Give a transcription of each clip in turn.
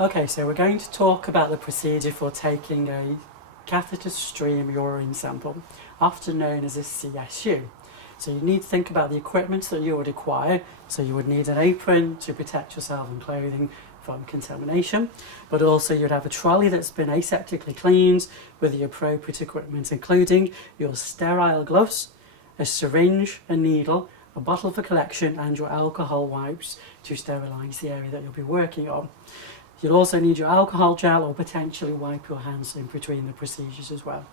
Okay, so we're going to talk about the procedure for taking a catheter stream urine sample, often known as a CSU. So you need to think about the equipment that you would require. So you would need an apron to protect yourself and clothing from contamination, but also you'd have a trolley that's been aseptically cleaned with the appropriate equipment, including your sterile gloves, a syringe, a needle, a bottle for collection, and your alcohol wipes to sterilise the area that you'll be working on. You'll also need your alcohol gel or potentially wipe your hands in between the procedures as well.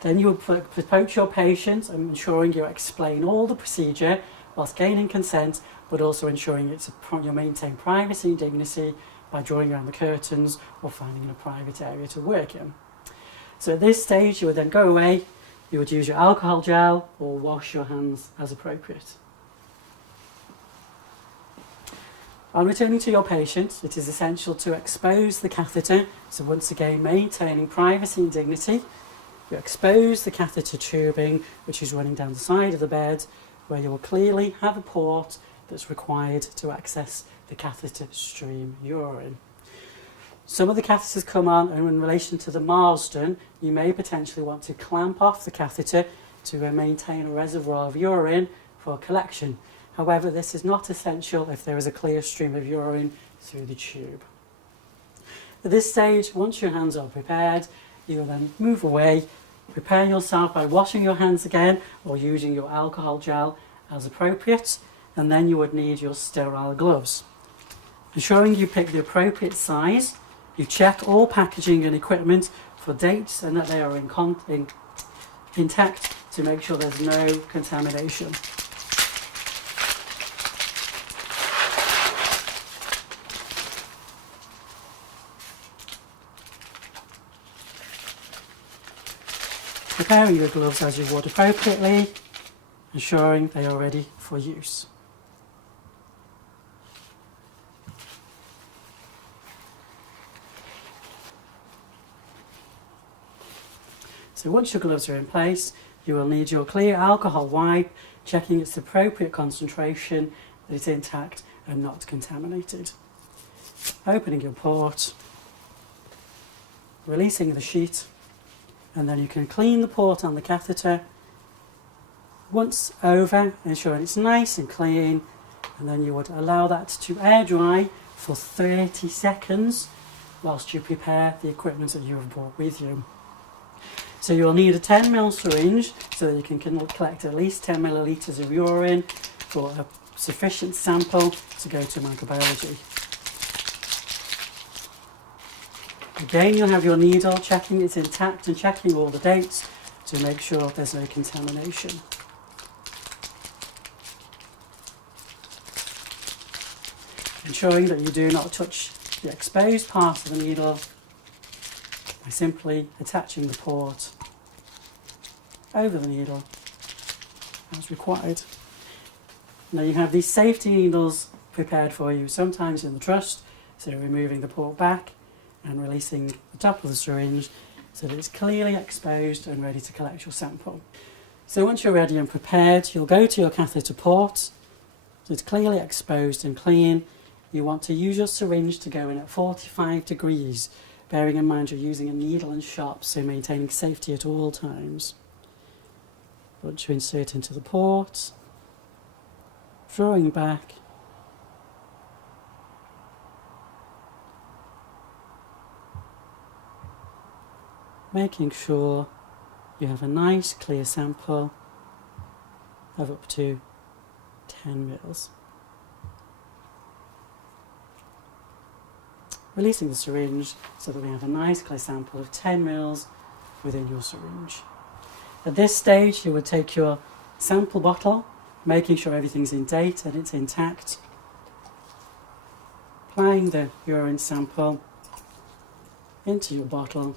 Then you would approach your patient and ensuring you explain all the procedure whilst gaining consent, but also ensuring you maintain privacy and dignity by drawing around the curtains or finding a private area to work in. So at this stage you would then go away, you would use your alcohol gel or wash your hands as appropriate. On returning to your patient, it is essential to expose the catheter, so once again maintaining privacy and dignity. You expose the catheter tubing, which is running down the side of the bed, where you will clearly have a port that's required to access the catheter stream urine. Some of the catheters come on, and in relation to the Marsden, you may potentially want to clamp off the catheter to maintain a reservoir of urine for collection. However, this is not essential if there is a clear stream of urine through the tube. At this stage, once your hands are prepared, you will then move away, prepare yourself by washing your hands again or using your alcohol gel as appropriate, and then you would need your sterile gloves. Ensuring you pick the appropriate size, you check all packaging and equipment for dates and that they are intact to make sure there's no contamination. Preparing your gloves as you would appropriately, ensuring they are ready for use. So once your gloves are in place, you will need your clear alcohol wipe, checking its appropriate concentration, that it's intact and not contaminated. Opening your port, releasing the sheet, and then you can clean the port on the catheter. Once over, ensuring it's nice and clean, and then you would allow that to air dry for 30 seconds whilst you prepare the equipment that you have brought with you. So you'll need a 10ml syringe so that you can collect at least 10 millilitres of urine for a sufficient sample to go to microbiology. Again, you'll have your needle, checking it's intact and checking all the dates to make sure there's no contamination. Ensuring that you do not touch the exposed part of the needle by simply attaching the port over the needle as required. Now you have these safety needles prepared for you, sometimes in the trust, so removing the port back and releasing the top of the syringe so that it's clearly exposed and ready to collect your sample. So once you're ready and prepared, you'll go to your catheter port, so it's clearly exposed and clean. You want to use your syringe to go in at 45 degrees, bearing in mind you're using a needle and shot, so maintaining safety at all times. Once you insert into the port, drawing back, making sure you have a nice clear sample of up to 10 mils. Releasing the syringe so that we have a nice clear sample of 10 mils within your syringe. At this stage you would take your sample bottle, making sure everything's in date and it's intact, applying the urine sample into your bottle,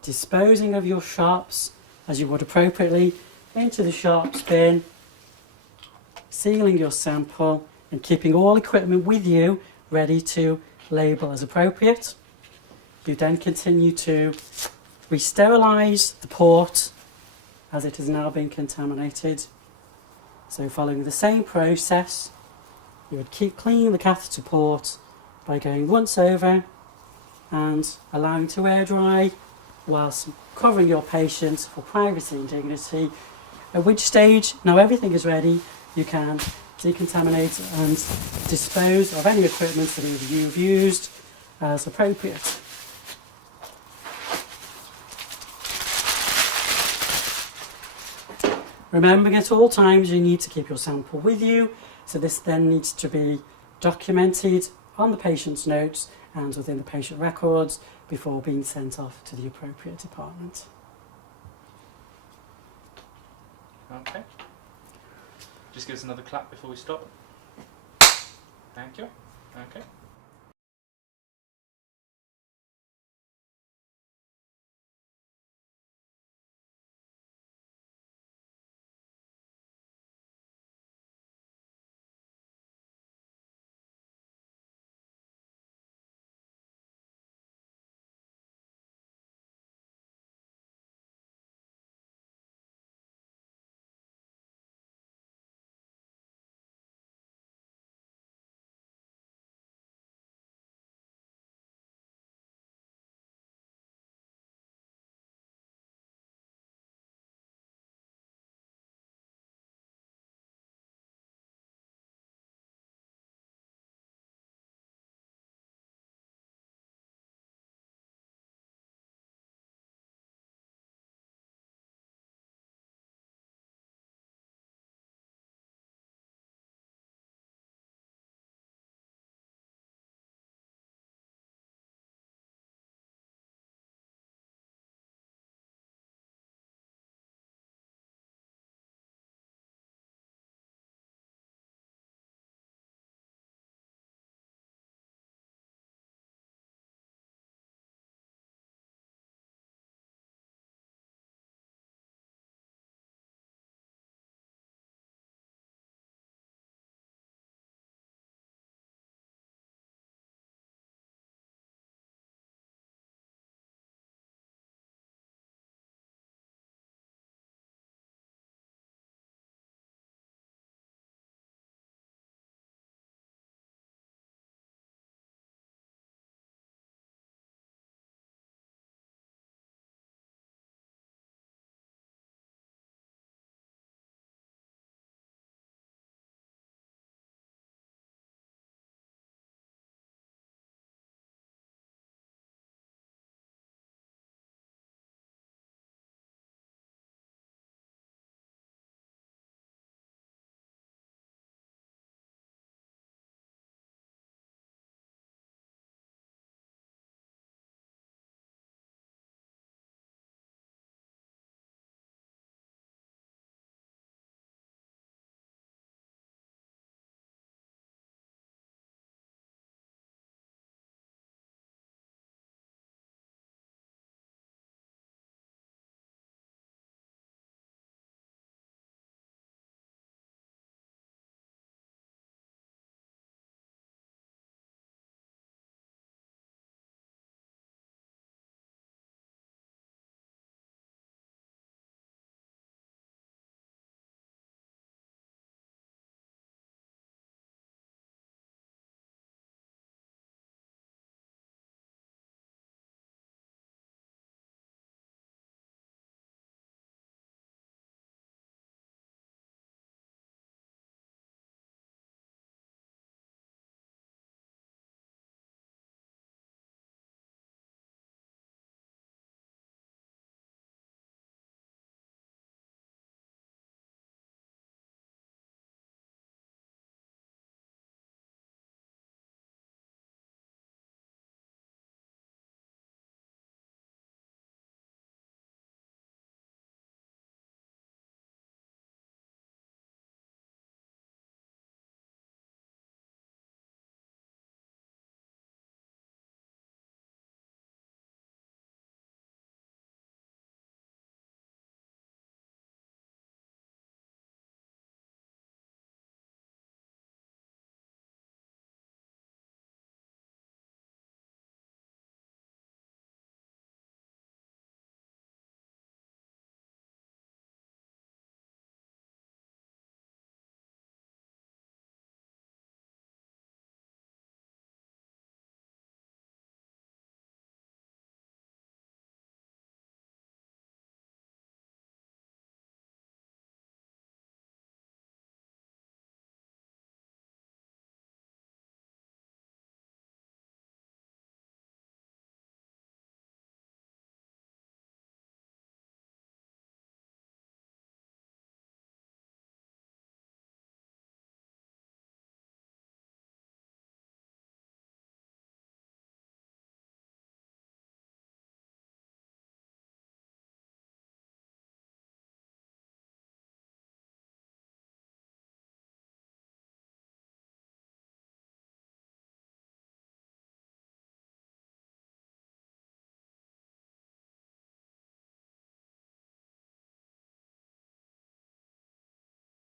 disposing of your sharps as you would appropriately into the sharps bin, sealing your sample and keeping all equipment with you ready to label as appropriate. You then continue to re-sterilise the port as it has now been contaminated. So following the same process, you would keep cleaning the catheter port by going once over and allowing to air dry whilst covering your patient for privacy and dignity, at which stage, now everything is ready, you can decontaminate and dispose of any equipment that you've used as appropriate. Remembering at all times you need to keep your sample with you, so this then needs to be documented on the patient's notes and within the patient records before being sent off to the appropriate department. Okay. Just give us another clap before we stop. Thank you. Okay.